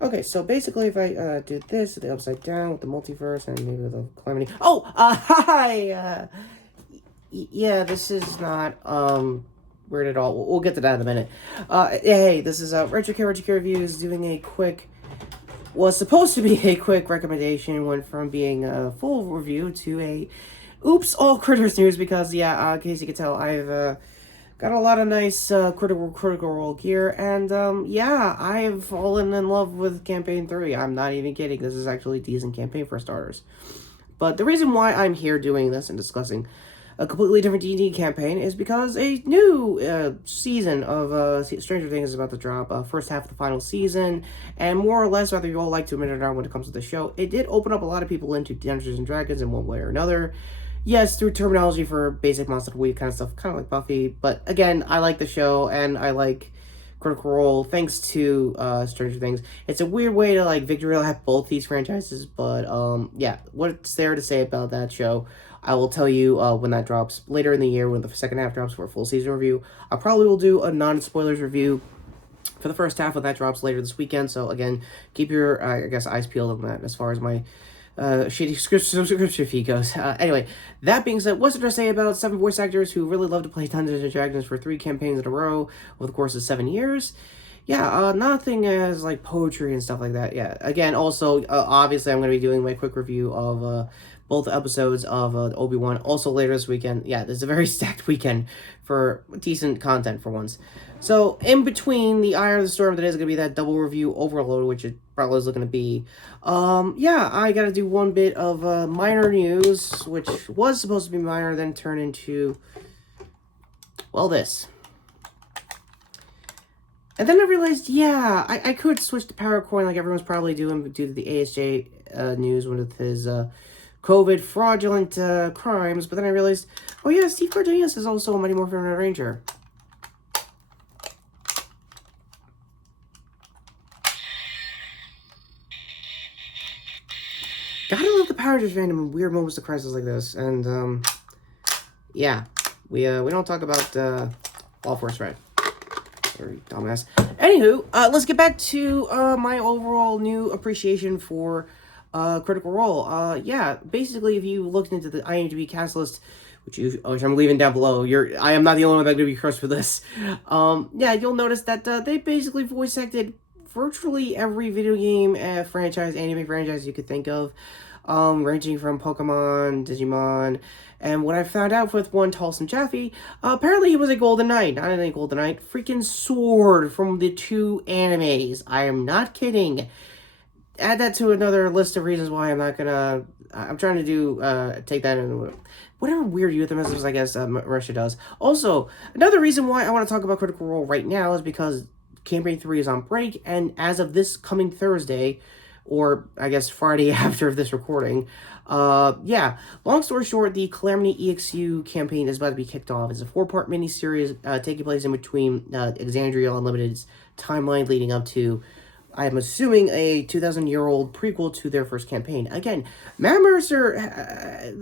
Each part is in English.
Okay, so basically if I do this, the upside down with the multiverse and maybe the calamity. Hi! Yeah, this is not, weird at all. We'll get to that in a minute. Hey, this is, Retro Care Reviews doing a quick, was supposed to be a quick recommendation, went from being a full review to a oops, all Critters news because, yeah, in case you can tell, I've, got a lot of nice Critical Role gear, and yeah, I've fallen in love with Campaign 3. I'm not even kidding. This is actually a decent campaign for starters. But the reason why I'm here doing this and discussing a completely different D&D campaign is because a new season of Stranger Things is about to drop. First half of the final season, and more or less, whether you all like to admit it or not when it comes to the show, it did open up a lot of people into Dungeons and Dragons in one way or another. Yes, through terminology for basic monster of the week kind of stuff, kind of like Buffy. But again, I like the show and I like Critical Role thanks to Stranger Things. It's a weird way to like victory lap both these franchises, but yeah, what's there to say about that show? I will tell you when that drops later in the year when the second half drops for a full season review. I probably will do a non-spoilers review for the first half when that drops later this weekend. So again, keep your I guess eyes peeled on that as far as my shitty subscription fee goes. Anyway, that being said, what's there to say about 7 voice actors who really love to play Dungeons and Dragons for 3 campaigns in a row over the course of 7 years? Yeah, nothing as like poetry and stuff like that. Yeah, again, also, obviously, I'm going to be doing my quick review of both episodes of Obi-Wan also later this weekend. Yeah, this is a very stacked weekend for decent content for once. So, in between the Eye of the Storm, that is going to be that double review overload, which it probably is looking to be. Yeah, I got to do one bit of minor news, which was supposed to be minor, then turn into, well, this. And then I realized, yeah, I could switch to PowerCoin like everyone's probably doing due to the ASJ news with his COVID fraudulent crimes, but then I realized, oh yeah, Steve Cardenas is also a Mighty Morphin Red Ranger. Gotta love the Power Rangers fandom in weird moments of crisis like this, and yeah, we don't talk about All Force Red. Sorry, dumbass. Anywho, let's get back to my overall new appreciation for Critical Role. Yeah, basically, if you looked into the IMDb cast list, which I'm leaving down below, I am not the only one that's going to be cursed for this. Yeah, you'll notice that they basically voice acted virtually every video game franchise, anime franchise you could think of, ranging from Pokemon, Digimon, and what I found out with one Tulsa Jaffe, apparently he was a Golden Knight, not any Golden Knight, freaking Sword from the 2 animes. I am not kidding. Add that to another list of reasons why I'm not gonna, I'm trying to do, take that into whatever weird euphemisms I guess Russia does. Also, another reason why I want to talk about Critical Role right now is because Campaign 3 is on break, and as of this coming Thursday, or I guess Friday after this recording, yeah, long story short, the Calamity EXU campaign is about to be kicked off. It's a 4-part miniseries taking place in between Exandria Unlimited's timeline leading up to, I'm assuming, a 2,000-year-old prequel to their first campaign. Again, Matt Mercer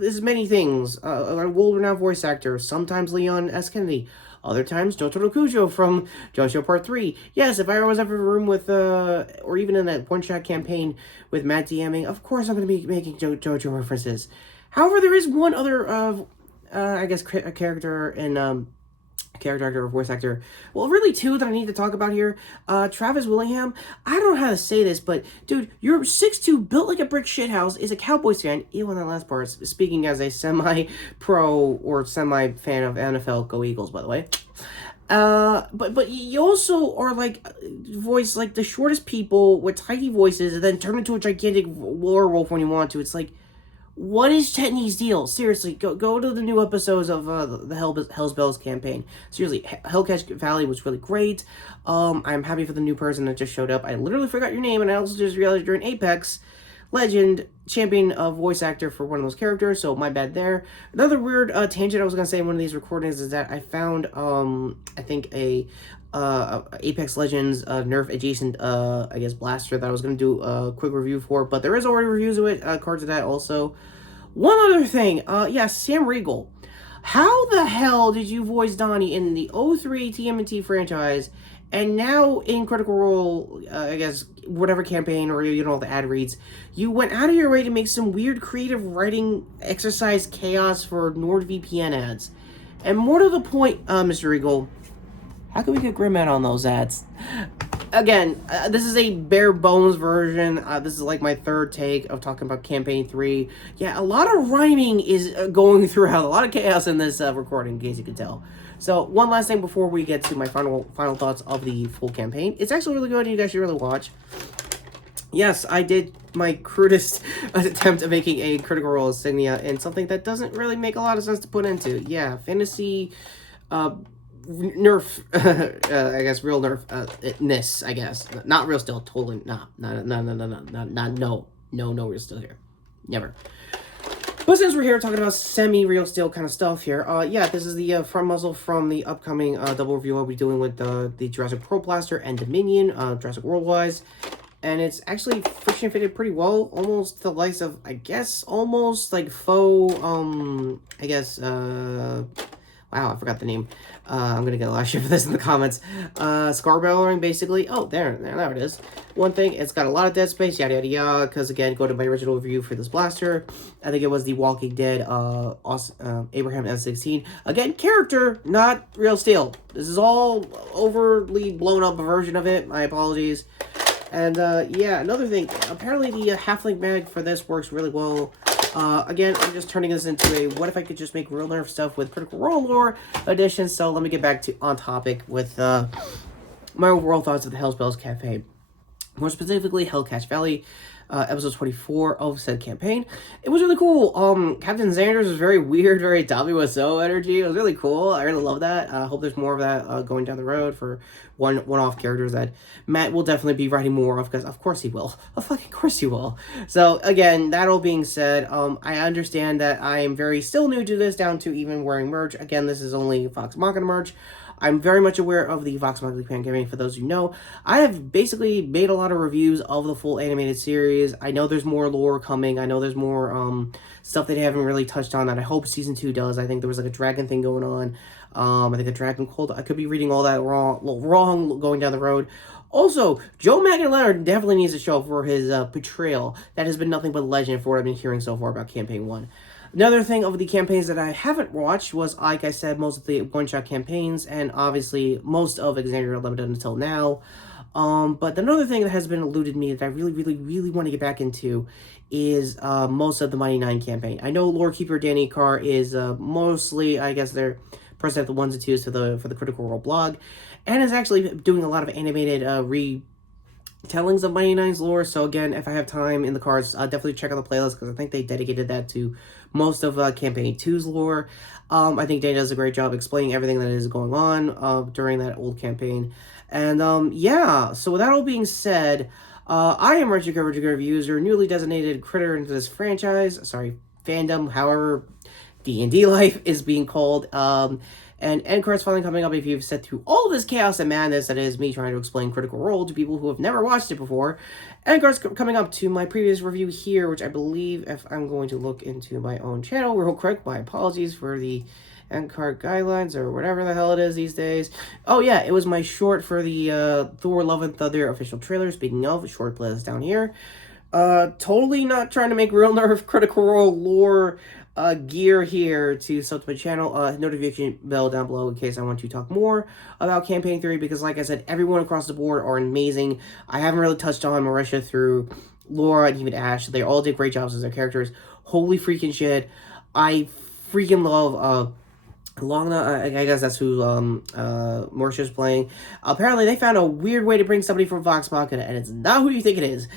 is many things. A world-renowned voice actor, sometimes Leon S. Kennedy, other times Jotaro Kujo from JoJo Part 3. Yes, if I was ever in a room with, or even in that one-shot campaign with Matt DMing, of course I'm going to be making JoJo references. However, there is one other, I guess, a character in, character actor or voice actor, well, really 2 that I need to talk about here. Travis Willingham, I don't know how to say this, but dude, you're 6'2", built like a brick shithouse, is a Cowboys fan, even on that last part, speaking as a semi-pro or semi-fan of NFL, go Eagles, by the way. But you also are like voice like the shortest people with tiny voices and then turn into a gigantic werewolf when you want to. It's like, what is Chetney's deal? Seriously, go to the new episodes of the Hell's Bells campaign. Seriously, Hellcatch Valley was really great. I'm happy for the new person that just showed up. I literally forgot your name, and I also just realized you're an Apex Legend champion voice actor for one of those characters, so my bad there. Another weird tangent I was going to say in one of these recordings is that I found, I think, a Apex Legends Nerf adjacent, I guess, blaster that I was going to do a quick review for, but there is already reviews of it, cards of that also. One other thing, yeah, Sam Riegel. How the hell did you voice Donnie in the 03 TMNT franchise And now in Critical Role, I guess, whatever campaign or, all the ad reads, you went out of your way to make some weird creative writing exercise chaos for NordVPN ads. And more to the point, Mr. Regal, how can we get Grimman on those ads? Again, this is a bare bones version. This is like my third take of talking about Campaign 3. Yeah, a lot of rhyming is going throughout. A lot of chaos in this recording, in case you can tell. So, one last thing before we get to my final thoughts of the full campaign. It's actually really good, and you guys should really watch. Yes, I did my crudest attempt at making a Critical Role insignia in something that doesn't really make a lot of sense to put into. Yeah, fantasy... nerf, I guess, real nerf, I guess. Not real still, totally, no, real still here. Never. But since we're here talking about semi-real steel kind of stuff here, yeah, this is the front muzzle from the upcoming double review I'll be doing with the Jurassic Pro Blaster and Dominion, Jurassic World-wise. And it's actually friction fitted pretty well, almost the likes of, I guess, almost like faux, I guess, wow, I forgot the name. I'm gonna get a lot of shit for this in the comments. Scar barreling, basically. Oh, there it is. One thing, it's got a lot of dead space, yada yada yada. Because again, go to my original review for this blaster. I think it was the Walking Dead, Abraham M16. Again, character, not real steel. This is all overly blown up version of it. My apologies. And yeah, another thing. Apparently, the half-length mag for this works really well. Again, I'm just turning this into a what if I could just make real nerf stuff with Critical Role lore edition. So let me get back to on topic with my overall thoughts of the Hellspells campaign. More specifically, Hellcatch Valley, episode 24 of said campaign. It was really cool. Captain Xander's was very weird, very Tommy Wiseau energy. It was really cool. I really love that. I hope there's more of that going down the road for one-off characters that Matt will definitely be writing more of, because of course he will. Of fucking course he will. So again, that all being said, I understand that I am very still new to this, down to even wearing merch. Again, this is only Vox Machina merch. I'm very much aware of the Vox Machina campaign. For those who know, I have basically made a lot of reviews of the full animated series. I know there's more lore coming. I know there's more stuff that they haven't really touched on that I hope season 2 does. I think there was like a dragon thing going on. I think a dragon cult. I could be reading all that wrong going down the road. Also, Joe Leonard definitely needs to show up for his portrayal. That has been nothing but legend for what I've been hearing so far about Campaign 1. Another thing of the campaigns that I haven't watched was, like I said, most of the one-shot campaigns, and obviously most of Alexandria Limited until now. But another thing that has been eluded me that I really want to get back into is most of the Mighty Nine campaign. I know Lore Keeper Danny Carr is mostly, I guess, they're person at the 1s and 2s for the Critical Role blog, and is actually doing a lot of animated retellings of Mighty Nine's lore. So again, if I have time in the cards, I'll definitely check out the playlist, because I think they dedicated that to most of Campaign 2's lore. I think Danny does a great job explaining everything that is going on during that old campaign. And yeah, so with that all being said, I am Richard Reviews, your newly designated critter into this franchise, fandom, however D&D life is being called. And end cards finally coming up if you've sat through all this chaos and madness that is me trying to explain Critical Role to people who have never watched it before. End cards coming up to my previous review here, which I believe, if I'm going to look into my own channel real quick, my apologies for the end card guidelines or whatever the hell it is these days. Oh yeah, it was my short for the Thor Love and Thunder official trailer. Speaking of, short playlist down here. Totally not trying to make real nerf Critical Role lore gear here to sub to my channel. Notification bell down below in case I want to talk more about Campaign 3, because like I said, everyone across the board are amazing. I haven't really touched on Marisha through Laura and even Ash. They all did great jobs as their characters. Holy freaking shit. I freaking love Longna, I guess that's who Marisha's playing. Apparently they found a weird way to bring somebody from Vox Machina, and it's not who you think it is.